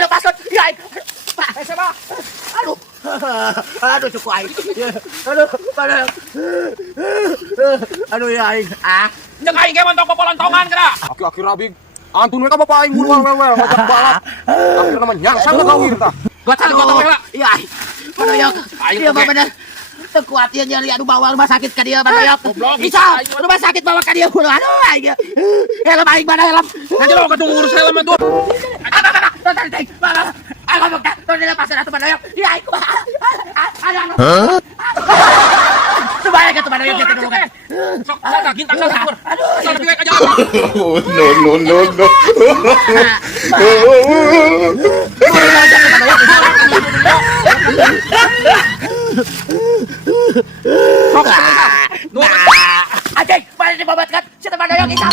nilapasan. Yay! Sama! Ano? Ano si Kuay? Ano yan? Ah? Nakain kayo man daw papalantongan ka na. Aki-aki rabig. Antun ka papaing mulu wewe ngajak balap. Akhir naman yang sang kawir ta. Gotong ka na. Yay! Ano yan? Dia ba benar? Tekuat yan yan. Ano bawa rumah sakit ka dia? Batayok. Isa! Rumah sakit bawa ka dia. Ano? Helm aing mana helm? Nanti lo katong urus helm man doon. Ako magka. Ito nilapasan na tumanayok. Yay! Ano? Tumanayok ka tumanayok. Sok ka gintang sa siguro. Sa nabigay ka dyan. No, no, no, no. Sok ka. Ajay! Paano si babat ka? Siya tumanayok isa!